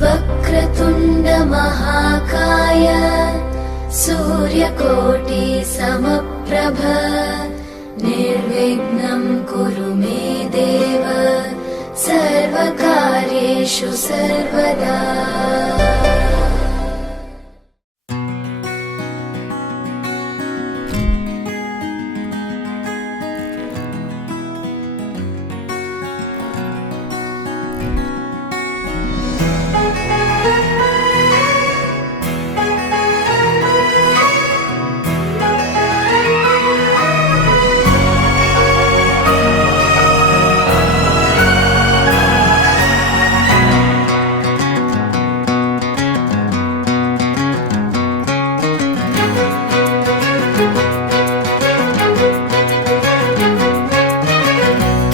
वक्रतुण्ड महाकाय सूर्यकोटि समप्रभ निर्विघ्नं कुरु मे देव सर्वकार्येषु सर्वदा।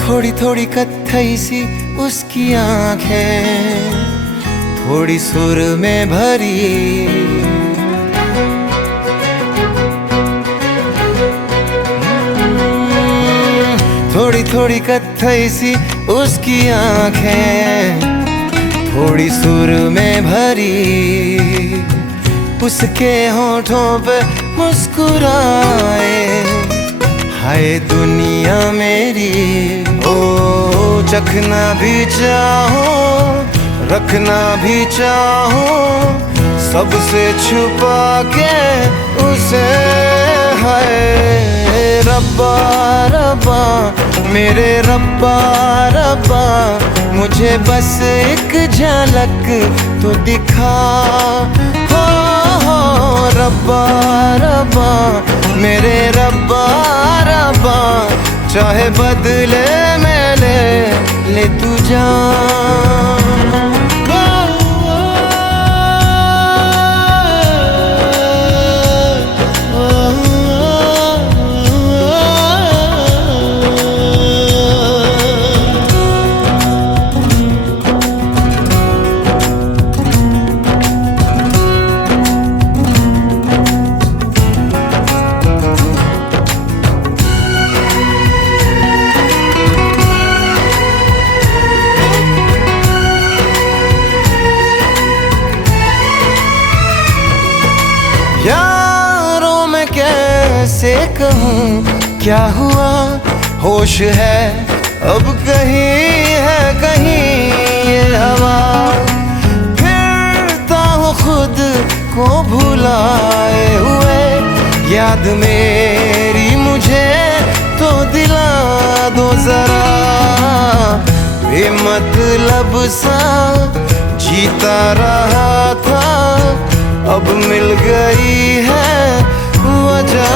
थोड़ी थोड़ी कत्थई सी उसकी आंखें, थोड़ी सुर में भरी, थोड़ी थोड़ी कत्थई सी उसकी आंखें, थोड़ी सुर में भरी। उसके होठों पे मुस्कुराए, हाय दुनिया मेरी। ओ चखना भी चाहो, रखना भी चाहो, सबसे छुपा के उसे। हाय रब्बा रब्बा मेरे रब्बा रब्बा, मुझे बस एक झलक तो दिखा। हो रब्बा रब्बा मेरे रब्बा रब्बा, चाहे बदले में ले तू जान। यारों मैं कैसे कहूँ क्या हुआ, होश है अब कहीं है कहीं ये हवा। फिरता हूँ खुद को भुलाए हुए, याद मेरी मुझे तो दिला दो जरा। बेमतलब सा जीता रहा था, अब मिल गई है वजह।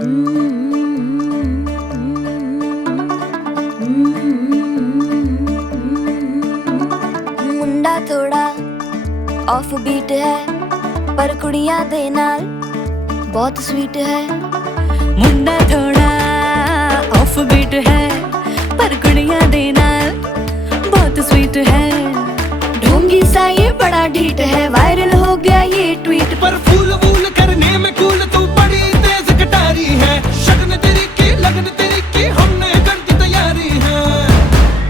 मुंडा थोड़ा ऑफ बीट है पर कुड़ियां दे नाल बहुत स्वीट है। मुंडा थोड़ा ऑफ बीट है पर कुड़ियां दे नाल बहुत स्वीट है। ढोंगी सा ये बड़ा ढीठ है, वायरल हो गया ये ट्वीट। पर फूल वूल करने में कूल तू बड़ी तेज कटारी है। शगन तेरी की लगन तेरी की हमने कर दी तैयारी है।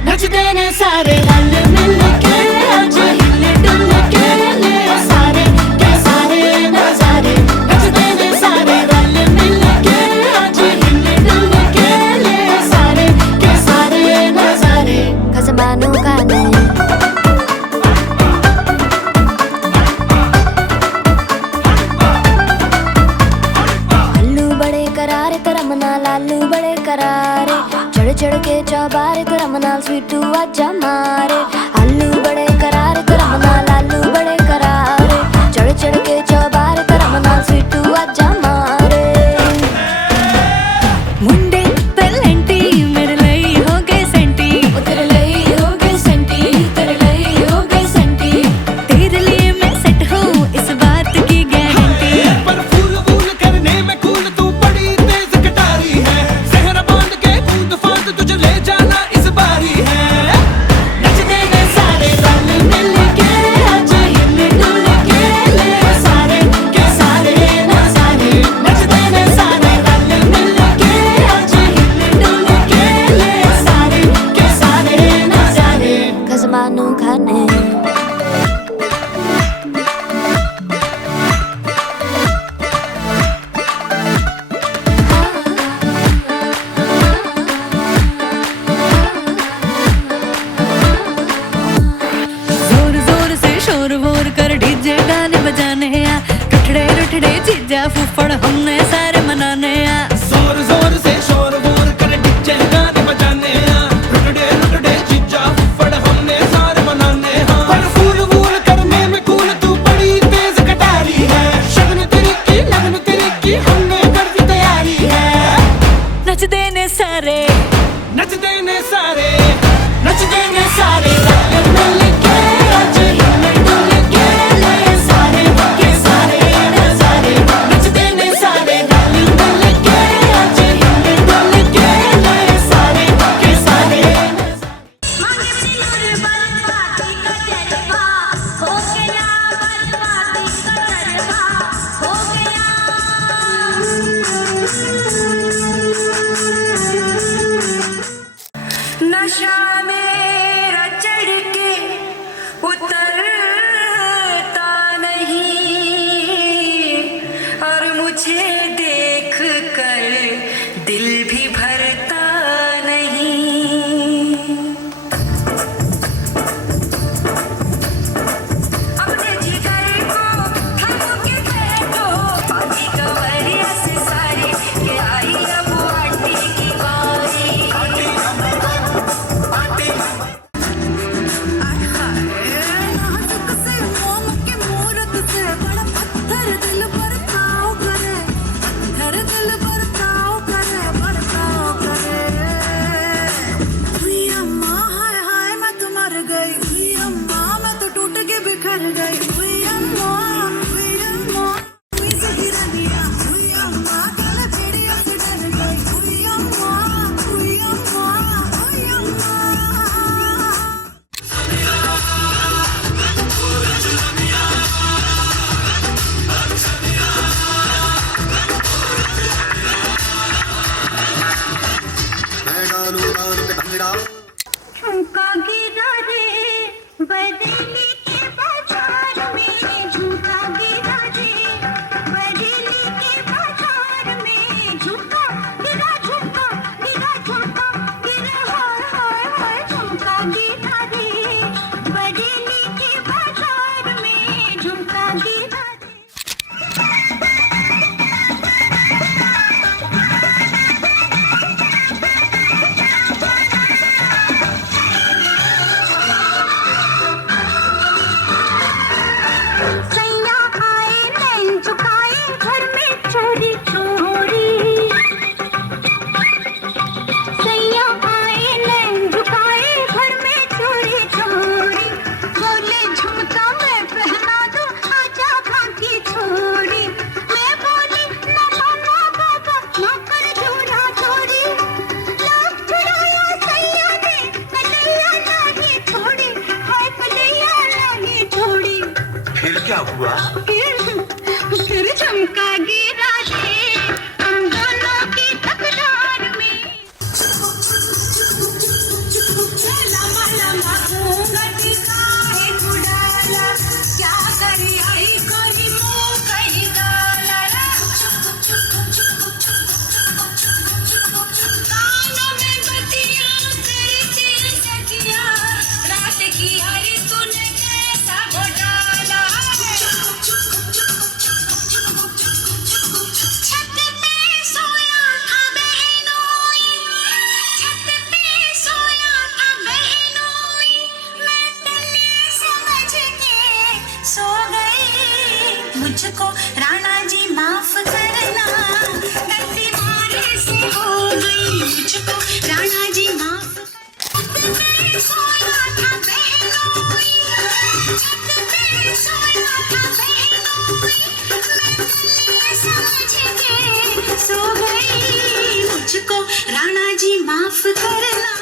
नचते ने सारे रल मिल के आज हिले डुल के ले सारे के सारे नजारे। नचते ने सारे रल मिल के आज हिले डुल के ले सारे के सारे नजारे। खसमानों का नहीं लालू बड़े करारे, चढ़ चढ़ के चौबारे करम नाल स्वीटू आजा मारे। आलू बड़े करारे करम नाल लालू बड़े करारे, चढ़ चढ़ के चौबारे करम नाल स्वीटू आजा मारे। मुंडे तलंटी मेरे लई हो गए सेंटी, तेरे लई हो गए सेंटी, तेरे लई हो गए सेंटी। तेरे लिए मैं सेट हूँ इस बात की गारंटी। पर फूल वूल करने में कूल तू बड़ी तेज कटारी है। सहरा बांध के कूद फांद तुझे ले जाना इस बारी है। नचते ने सारे रल मिल के आज हिले डुल के ले सारे के सारे नजारे। नचते ने सारे रल मिल के आज हिले डुल के ले सारे के सारे नजारे। खजमानू खाने जोर जोर से शोर वोर कर डीजे गाने बजाने आ। टुटड़े टुटड़े जीजा फूफड़ हमने सारे मनाने आ। जोर जोर से शोर वोर कर डीजे गाने बजाने हैं। रुटड़े रुटड़े जीजा फुफड़ हमने सारे मनाने हैं। पर फूल वूल करने में कूल तू बड़ी तेज कटारी है। शगन तेरी की लगन तेरी की हमने कर दी तैयारी है। नचते ने सारे नचते ने सारे नचते ने सारे रल मिल के आज हिले डुल के ले सारे के सारे नजारे। नचते ने सारे फिर चमका गिरा दे हम दोनों की तकरार में। लम्बा लम्बा घूंघट काहे उड़ाला, क्या करी आई कोई मुंह कहीं डाला। कानों में बत्तियां करती सखियां, रात की आई तूने कैसा घोटाला। छत पे सोया था बहनोई, छत पे सोया था बहनोई, मैं तन्ने समझ के सो गई। मुझको राणा जी माफ करना, गलती मारे से हो गई। मुझको राणा जी माफ। छत पे सोया था बहनोई, छत पे सोया था बहनोई, मैं तन्ने समझ के सो गई। मुझको राणा जी माफ करना।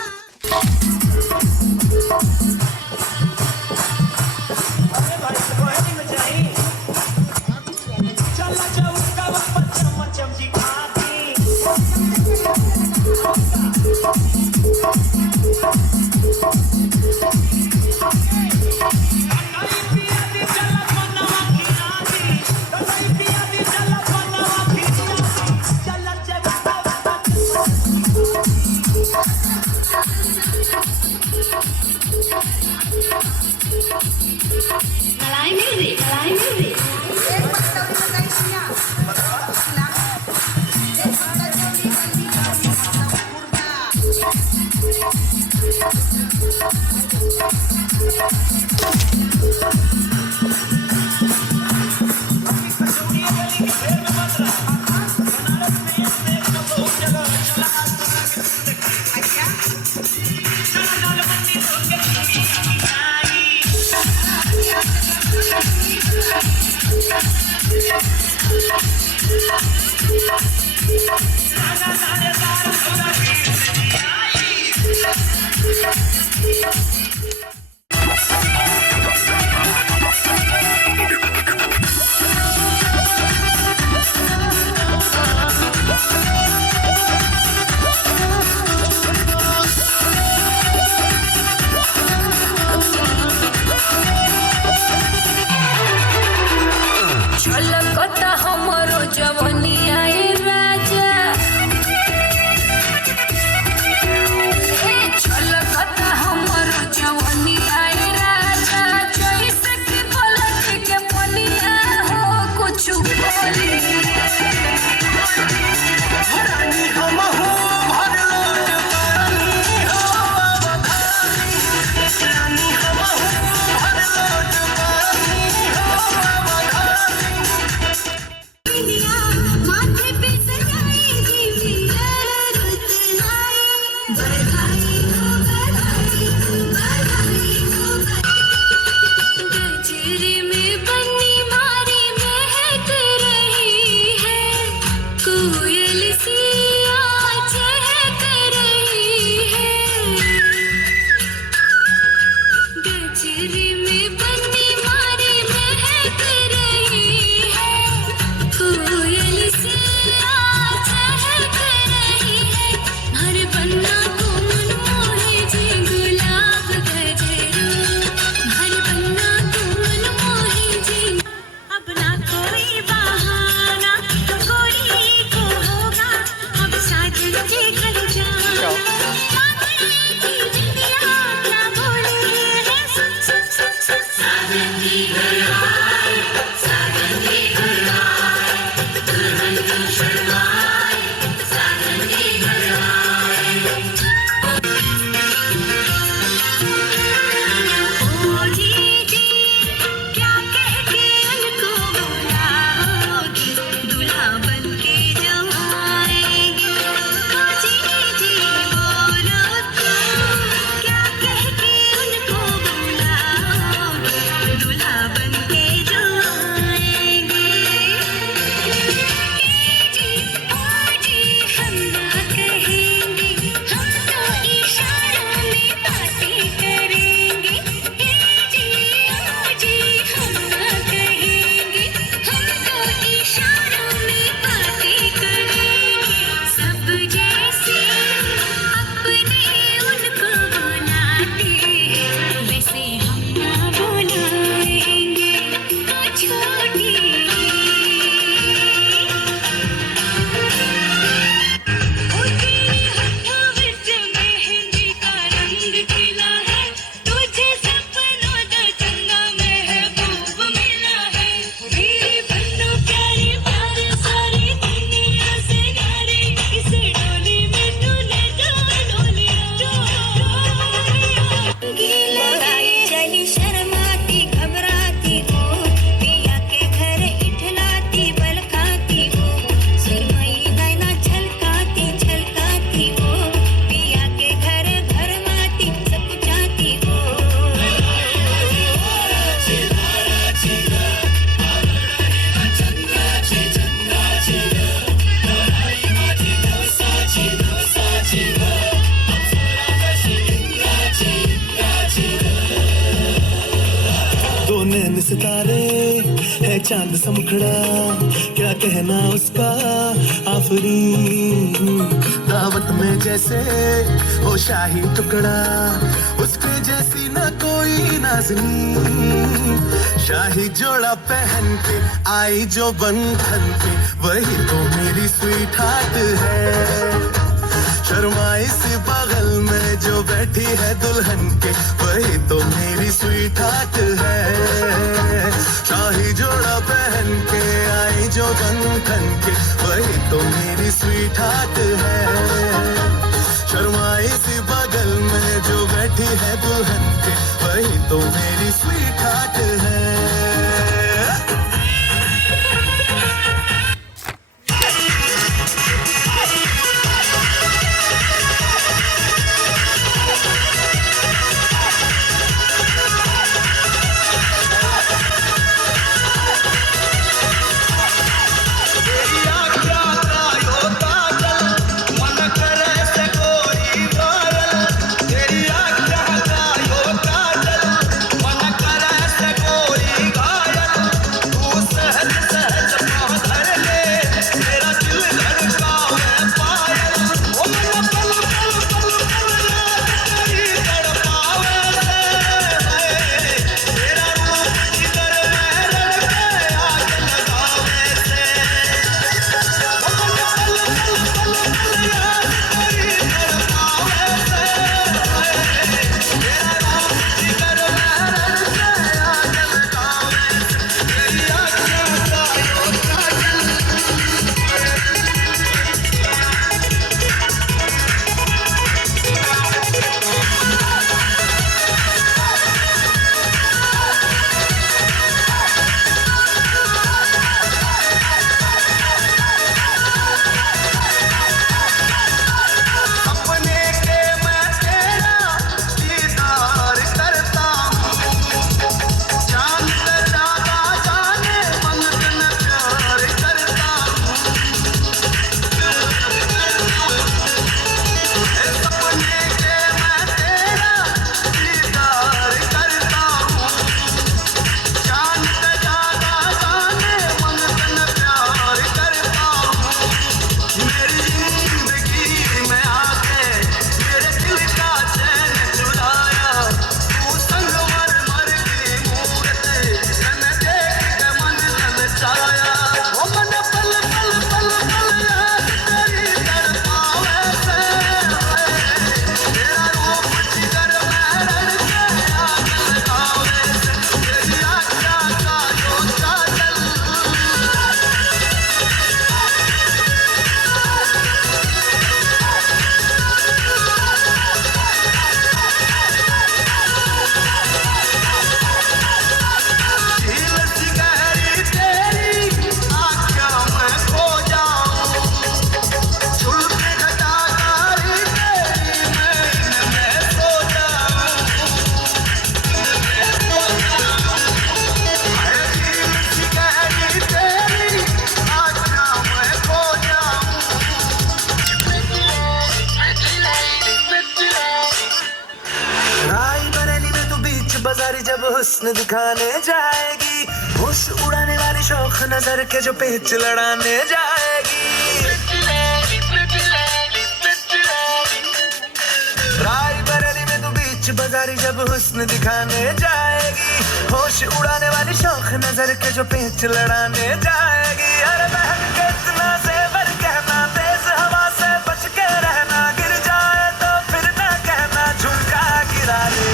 मलाई म्यूजिक, मलाई म्यूजिक। झलकता हमरो जवनिया ए राजा, झलकता हमरो जवनिया ए राजा, जैसे कि पलक के पनिया हो कुछ बोली। दुनिया छोटी ओ तेरे हाथों विच मेहंदी का रंग खिला है तुझे सपनों दा चंगा महबूब मिला है मेरी बन्नो प्यारे प्यारे सारी दुनिया से न्यारे इस डोली में तू ले जा डोलिया गीला चली शर्माती घबराती हो पिया के घर इठलाती बल खाती हो सुरमई नैना छलकाती छलकाती हो पिया के घर घर माती सब जाती हो दो नैन सितारे है चांद सा मुखड़ा क्या कहना उसका आफरीन दावत में जैसे हो शाही टुकड़ा उसके जैसी न कोई नाज़नीन शाही जोड़ा पहन के आई जो बंधन पे वही तो मेरी स्वीट हार्ट है शर्माई सी बगल में जो बैठी है दुल्हन के वही तो मेरी स्वीट हार्ट है शाही जोड़ा पहन के आई जो बंधन के वही तो मेरी स्वीट हार्ट है शर्माई सी बगल में जो बैठी है दुल्हन के वही तो मेरी स्वीट हार्ट है बाजारी जब हुस्न दिखाने जाएगी होश उड़ाने वाली शौक नजर के जो पेच लड़ाने जाएगी राय बरेली में तू बीच बीच बाजारी जब हुस्न दिखाने जाएगी, होश उड़ाने वाली शौक नजर के जो पेच लड़ाने जाएगी। अरे बहन के इतना ज़ेवर कहना, तेज हवा से बच के रहना, गिर जाए तो फिर ना कहना झुमका गिरा ले।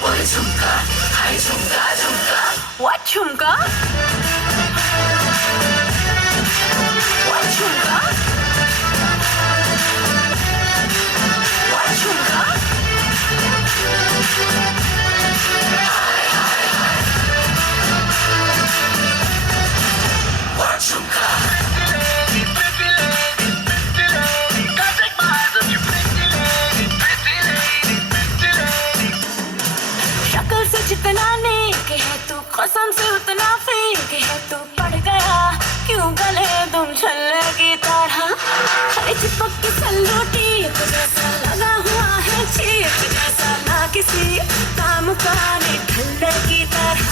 What झुमका? What झुमका? What झुमका? शक्ल से जितना नेक है तू, कसम से उतना फेक है तू। पड़ गया क्यों गले तुम छल्ले की तरह, हाय चिपक के सलूटी जैसा लगा हुआ है चीप जैसा, ना किसी काम का नहीं ठल्ले की तरह।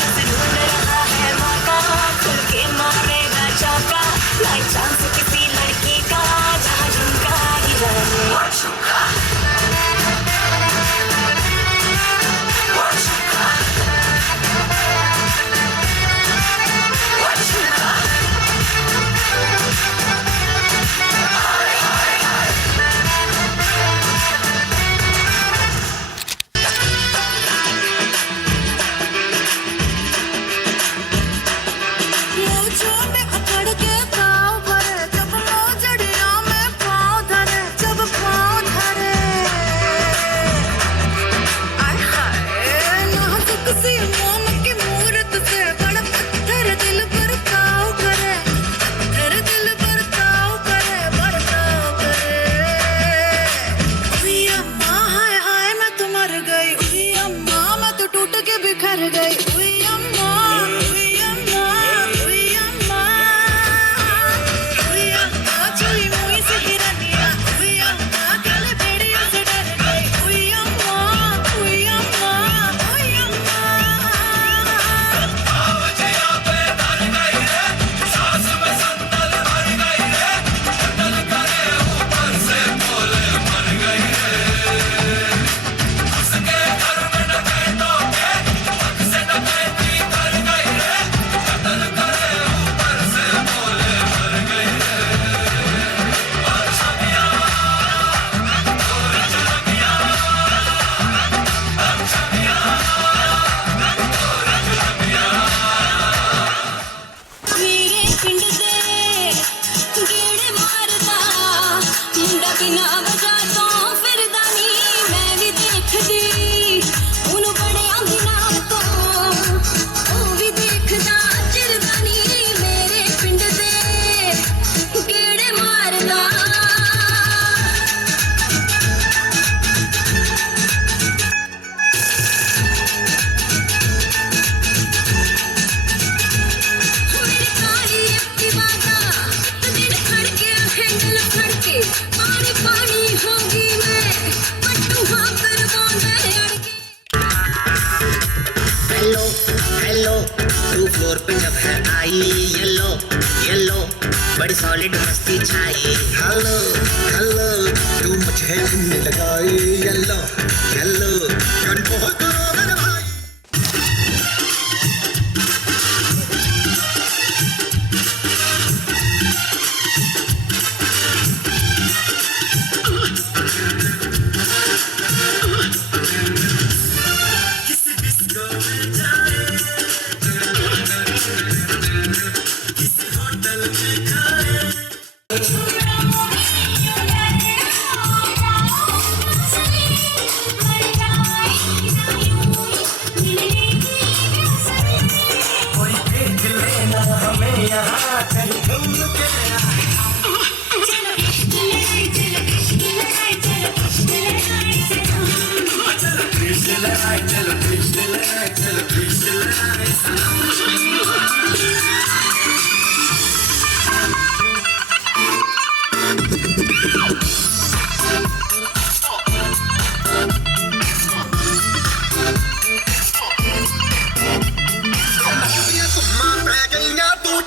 जैसे ढूंढ रहा है मौका, खुल के मारेगा चौका, बाई चांस किसी लड़की का जहाँ झुमका गिरा ले। बिखर गई हुई अम्मा, हुई अम्मा, हुई अम्मा, हुई अम्मा, चुई मुई से हिरनिया, हुई अम्मा, काले भेड़ियों से डर गई, हुई अम्मा, हुई अम्मा, हुई अम्मा। फ्लोर पे जब है आई येलो येलो, बड़ी सॉलिड मस्ती छाई। हेलो हेलो तू मुझे घूमने लगाई येलो येलो, कंट्रोल करो मेरे भाई।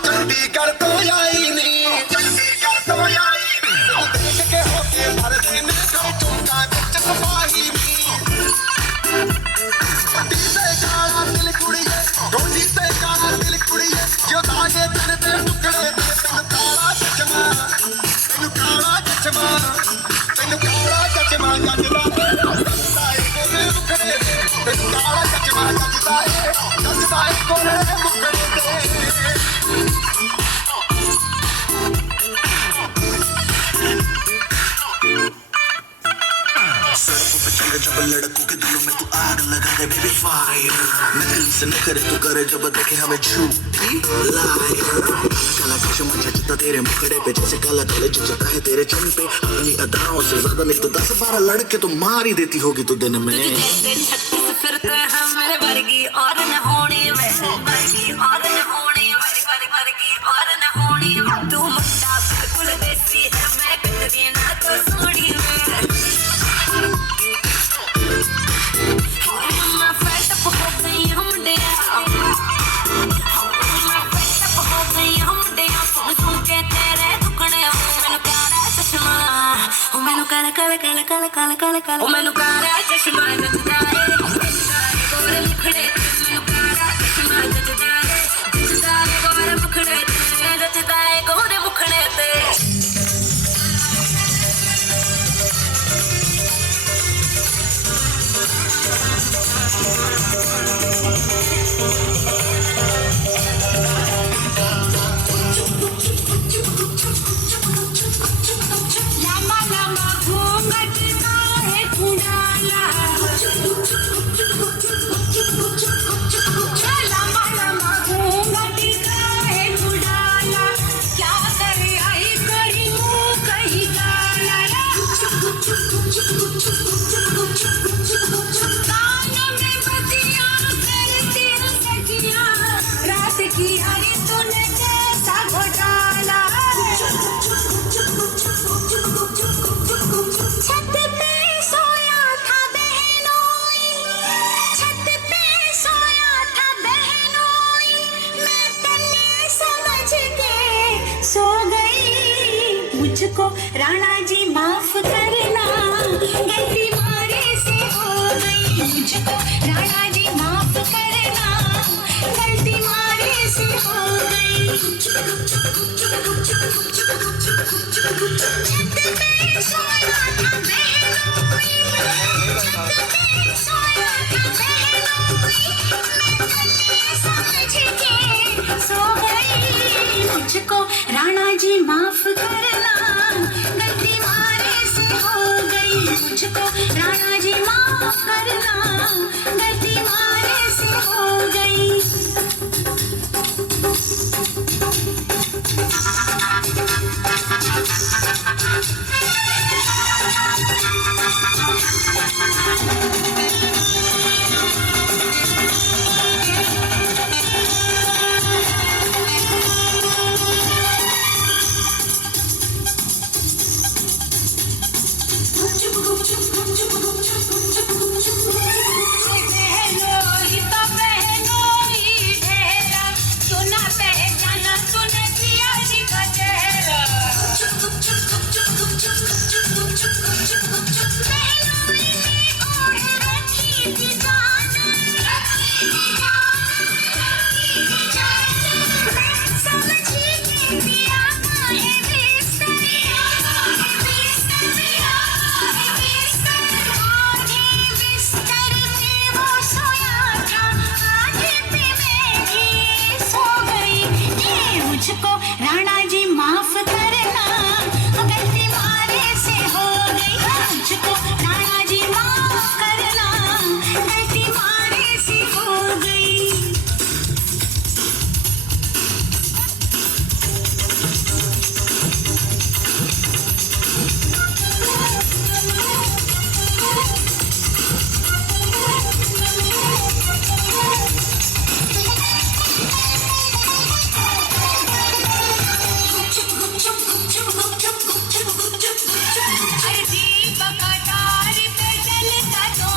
चंडीगढ़ तो आई नहीं, चंडीगढ़ तो आई नहीं, देख के होके भर देने को चुंगा बिच सफाई। मेरी फायर नकली से नखरे तो करे जब देखे हमें झूठी लायर काला चश्मा जचता तेरे मुखड़े पे जैसे काला काले जचता है तेरे चेहरे पे अपनी अदाओं से ज्यादा नहीं तो 10-12 लड़के तो मार ही देती होगी तू दिन में फिरते हैं मेरे वर्गी और न होनी मेरे वर्गी और न होनी वर्गी और न होनी तू मुट्ठा बिल्कुल देसी है मैं कटरी ना तो सोनी मैं फेट हो गई हम डिया मैं फेट हो गई हम डिया सुन के तेरे दुखड़े मैनू काला चश्मा मैनू काला काला काला काला काला काला काला मैनू काला चश्मा जचदा है गोरे मुखड़े मैनू काला चश्मा जचदा है गोरे मुखड़े जचदा है गोरे मुखड़े ते लम्बा लम्बा घूंघट का है कुंडाला लम्बा लम्बा घूंघट का है कुंडाला क्या करे आई करी मुँह कहीं गाला कानों में बतियाँ करती हूँ सखियाँ रात की यारी तूने कैसा घोटाला छत पे सोया था बहनोई छत पे सोया था बहनोई मैं तन्ने समझ के सो गई मुझको राणा जी माफ करना गलती मारे से हो गई मुझको राणा जी माफ करना गलती मारे से हो गई छत पे सोया था बहनोई छत पे सोया था बहनोई मैं तन्ने समझ के सो गई मुझको राणा जी माफ करना गलती मारे से हो गई मुझको राणा जी माफ करना गलती मारे से हो गई बहनोई तो बहनोई ढेरा सुना पहचाना सुने पिया जी का चेहरा बहनोई ने ओढ़ रखी थी समझी के पिया है बिस्तर पे वो सोया था आधे पे मैं भी सो गई मुझको राणा जी माफ करना गलती मारे से हो गई मुझको राणा जी माफ करना गलती मारे से हो गई अजीब कटार पे चलता तो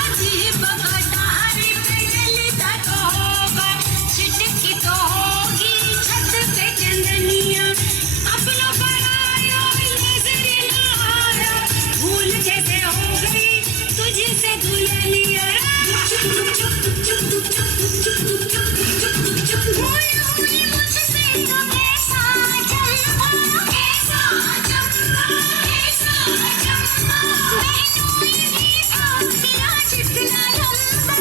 अजीब कटार पे चलता तो होगा छिटकी तो होगी छत पे चंदनिया अपना बनाया नजर ना आया भूल जैसे हो गई तुझसे दुल्हनिया भूल हुई मुझसे तो कैसा जम्मा बहनोई भी पिया जितना लंबा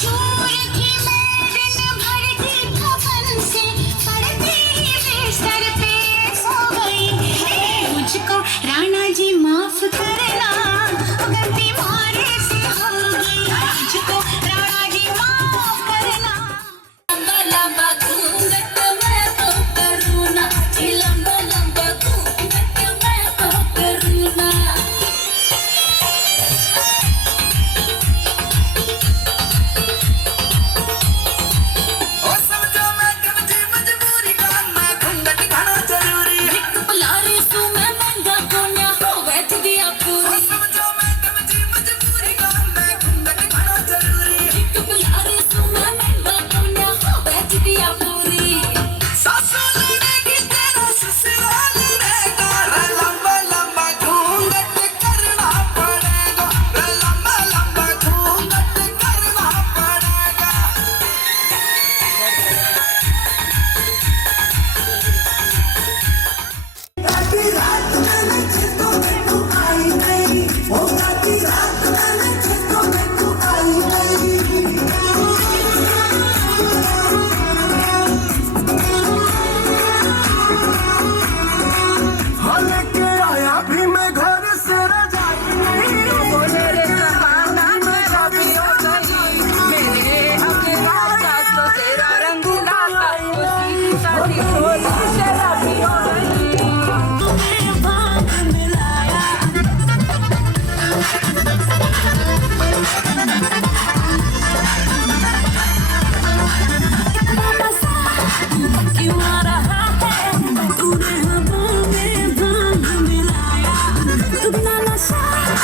चोर की मैडन भर के कफन से पड़ती ही बिस्तर पे सो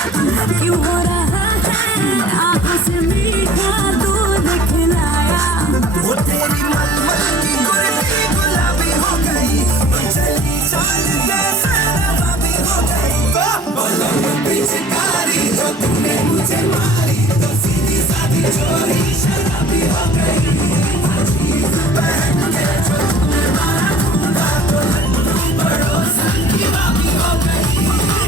क्यों हो रहा है आंखों से मीठा दूध खिलाया वो तेरी मलमल की गुर्दी गुलाबी हो गई, चली चाल जैसे नवाबी हो गई। बोलो पिचकारी जो तूने मुझे मारी, तो सीधी सादी चोरी शराबी हो गई। बहन के जो तूने मारा मुंडा, तो लड्डू पड़ोसन की बाबी हो गई।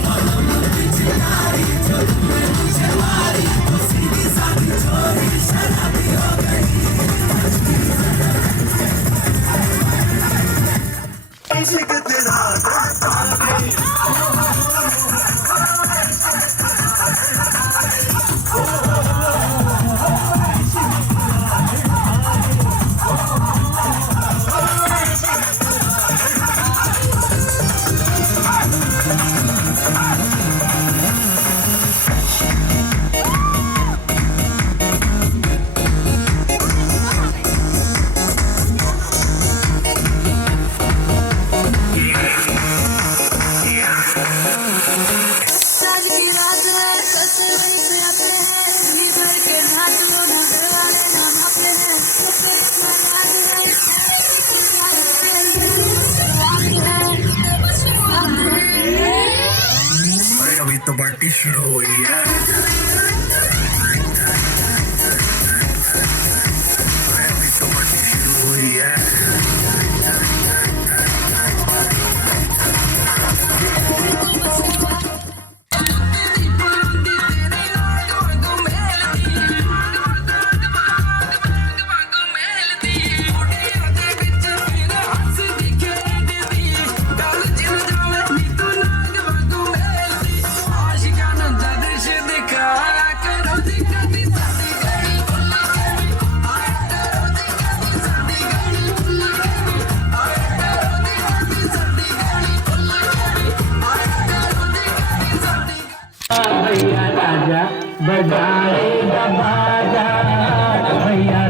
बोलो पिचकारी जो तूने मुझे मारी, तो सीधी सादी चोरी शराबी हो गई। इश्क तेरा आज की रात है कसम से अपने हैं जी भर के नाच लो ना घर वाले नाम अपने हैं अरे अभी तो पार्टी शुरू हुई है। अभी तो पार्टी शुरू हुई है। भैया राजा बजाएगा बाजा, भैया